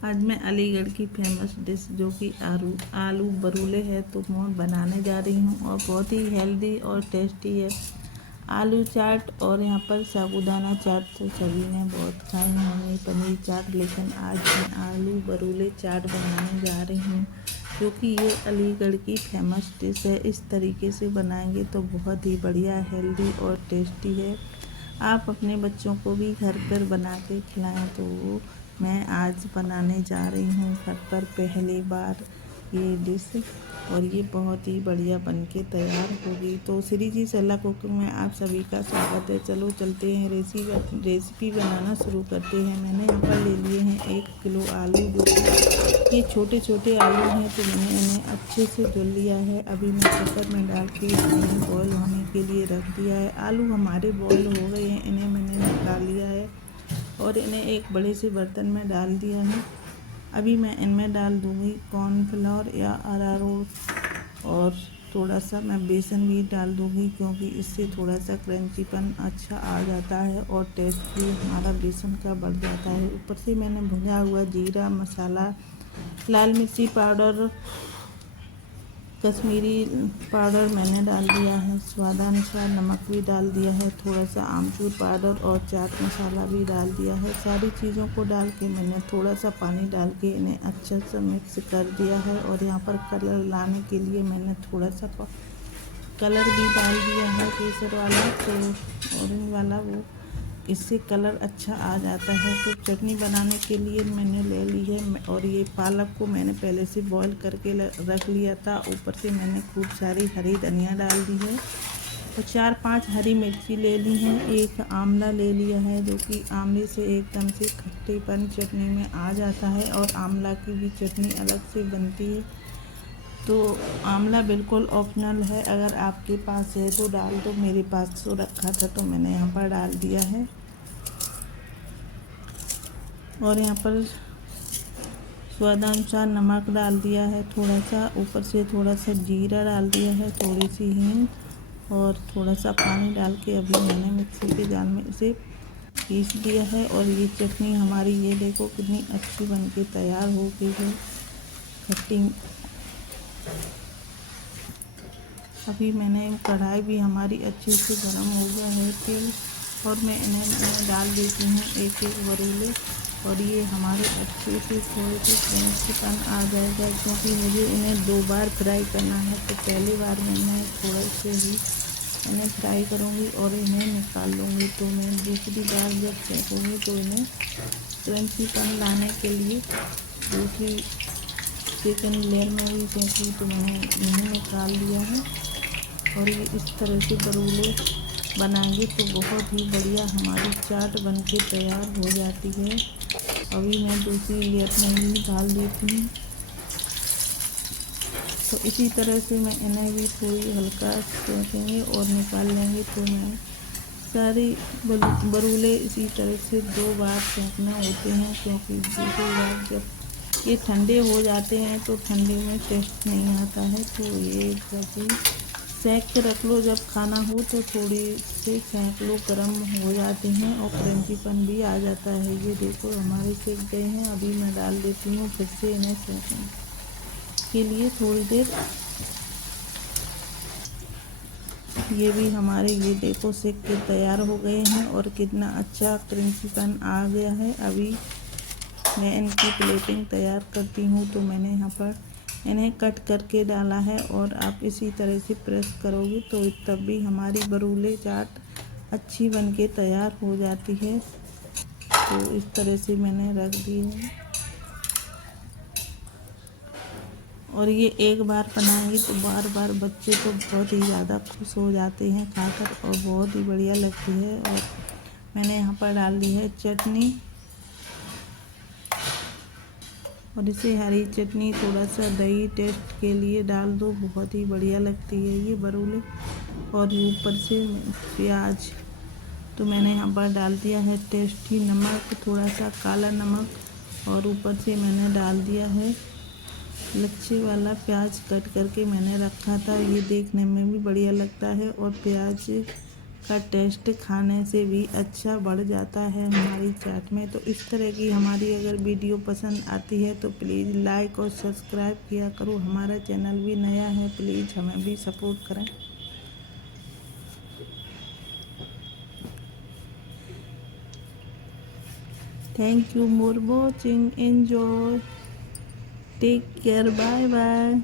आज मैं अलीगढ़ की फेमस डिश जो कि आलू बरूले है तो मैं बनाने जा रही हूँ और बहुत ही हेल्दी और टेस्टी है। आलू चाट और यहाँ पर साबूदाना चाट तो सभी ने बहुत खाए होंगे, पनीर चाट, लेकिन आज मैं आलू बरूले चाट बनाने जा रही हूँ क्योंकि ये अलीगढ़ की फेमस डिश है। इस तरीके से बनाएंगे तो बहुत ही बढ़िया, हेल्दी और टेस्टी है। आप अपने बच्चों को भी घर पर बना के खिलाएं। तो मैं आज बनाने जा रही हूँ घर पर पहली बार ये डिश और ये बहुत ही बढ़िया बनके तैयार होगी। तो श्री जी सलाह कुकिंग में आप सभी का स्वागत है। चलो चलते हैं, रेसिपी बनाना शुरू करते हैं। मैंने यहाँ पर ले लिए हैं 1 किलो आलू, जो कि ये छोटे छोटे आलू हैं, तो मैंने इन्हें अच्छे से धुल लिया है। अभी मैं कुकर में डाल के इन्हें बॉयल होने के लिए रख दिया है। आलू हमारे बॉयल हो गए हैं, इन्हें मैंने निकाल लिया है और इन्हें एक बड़े से बर्तन में डाल दिया है। अभी मैं इनमें डाल दूँगी कॉर्नफ्लोर या अरारोट और थोड़ा सा मैं बेसन भी डाल दूँगी, क्योंकि इससे थोड़ा सा क्रंचीपन अच्छा आ जाता है और टेस्ट भी हमारा बेसन का बढ़ जाता है। ऊपर से मैंने भुना हुआ जीरा मसाला, लाल मिर्ची पाउडर, कश्मीरी पाउडर मैंने डाल दिया है, स्वादानुसार नमक भी डाल दिया है, थोड़ा सा आमचूर पाउडर और चाट मसाला भी डाल दिया है। सारी चीज़ों को डाल के मैंने थोड़ा सा पानी डाल के इन्हें अच्छा सा मिक्स कर दिया है। और यहाँ पर कलर लाने के लिए मैंने थोड़ा सा कलर भी डाल दिया है, केसर वाला, तो ऑरेंज वाला, वो इससे कलर अच्छा आ जाता है। तो चटनी बनाने के लिए मैंने ले ली है और ये पालक को मैंने पहले से बॉईल करके रख लिया था। ऊपर से मैंने खूब सारी हरी धनिया डाल दी है और 4-5 हरी मिर्ची ले ली हैं। एक आंवला ले लिया है, जो कि आंवले से एकदम से खट्टेपन चटनी में आ जाता है और आंवला की भी चटनी अलग से बनती है। तो आंवला बिल्कुल ऑप्शनल है, अगर आपके पास है तो डाल दो। मेरे पास तो रखा था तो मैंने यहाँ पर डाल दिया है। और यहाँ पर स्वादानुसार नमक डाल दिया है थोड़ा सा, ऊपर से थोड़ा सा जीरा डाल दिया है, थोड़ी सी हींग और थोड़ा सा पानी डाल के अभी मैंने मिक्सी के जार में इसे पीस दिया है। और ये चटनी हमारी, ये देखो कितनी अच्छी बनके तैयार हो गई है, खट्टी। अभी मैंने कढ़ाई भी हमारी अच्छे से गर्म हो गया है तेल, और मैं इन्हें डाल देती हूँ एक एक बरूले। और ये हमारे अच्छे से थोड़े से क्रंचीपन आ जाएगा, क्योंकि मुझे इन्हें 2 बार फ्राई करना है। तो पहली बार मैं थोड़े से ही इन्हें फ्राई करूँगी और इन्हें निकाल लूँगी। तो मैं दूसरी बार जब सेकूँगी तो इन्हें क्रंचीपन लाने के लिए दूसरी सेकंड लेयर में भी सेंकी, तो मैंने इन्हें निकाल लिया है। और ये इस तरह से बरूले बनाएंगे तो बहुत ही बढ़िया हमारी चाट बनके तैयार हो जाती है। अभी मैं दूसरी लेयर में ही डाल देती हूँ। तो इसी तरह से मैं इन्हें भी थोड़ी हल्का सेकेंगे और निकाल लेंगे। तो मैं सारी बरूले इसी तरह से 2 बार सेंकना होते हैं, क्योंकि दूसरी बार जब ये ठंडे हो जाते हैं तो ठंडे में टेस्ट नहीं आता है। तो ये जब सेक के रख लो, जब खाना हो तो थोड़ी से सेक लो, गर्म हो जाते हैं और क्रंचीपन भी आ जाता है। ये देखो हमारे सेक गए हैं। अभी मैं डाल देती हूँ फिर से इन्हें सेकने के लिए थोड़ी देर। ये भी हमारे, ये देखो सेक के तैयार हो गए हैं और कितना अच्छा क्रंचीपन आ गया है। अभी मैं इनकी प्लेटिंग तैयार करती हूँ। तो मैंने यहाँ पर इन्हें कट करके डाला है और आप इसी तरह से प्रेस करोगे तो तब भी हमारी बरूले चाट अच्छी बनके तैयार हो जाती है। तो इस तरह से मैंने रख दी है और ये एक बार बनाएंगे तो बार बार बच्चे तो बहुत ही ज़्यादा खुश हो जाते हैं खाकर और बहुत ही बढ़िया लगती है। और मैंने यहाँ पर डाल दी है चटनी, और इसे हरी चटनी, थोड़ा सा दही टेस्ट के लिए डाल दो, बहुत ही बढ़िया लगती है ये बरूले। और ऊपर से प्याज, तो मैंने यहाँ पर डाल दिया है टेस्टी नमक, थोड़ा सा काला नमक, और ऊपर से मैंने डाल दिया है लच्छे वाला प्याज कट करके मैंने रखा था। ये देखने में भी बढ़िया लगता है और प्याज का टेस्ट खाने से भी अच्छा बढ़ जाता है हमारी चाट में। तो इस तरह की हमारी अगर वीडियो पसंद आती है तो प्लीज़ लाइक और सब्सक्राइब किया करो। हमारा चैनल भी नया है, प्लीज़ हमें भी सपोर्ट करें। Thank you for watching, enjoy, take care, bye bye.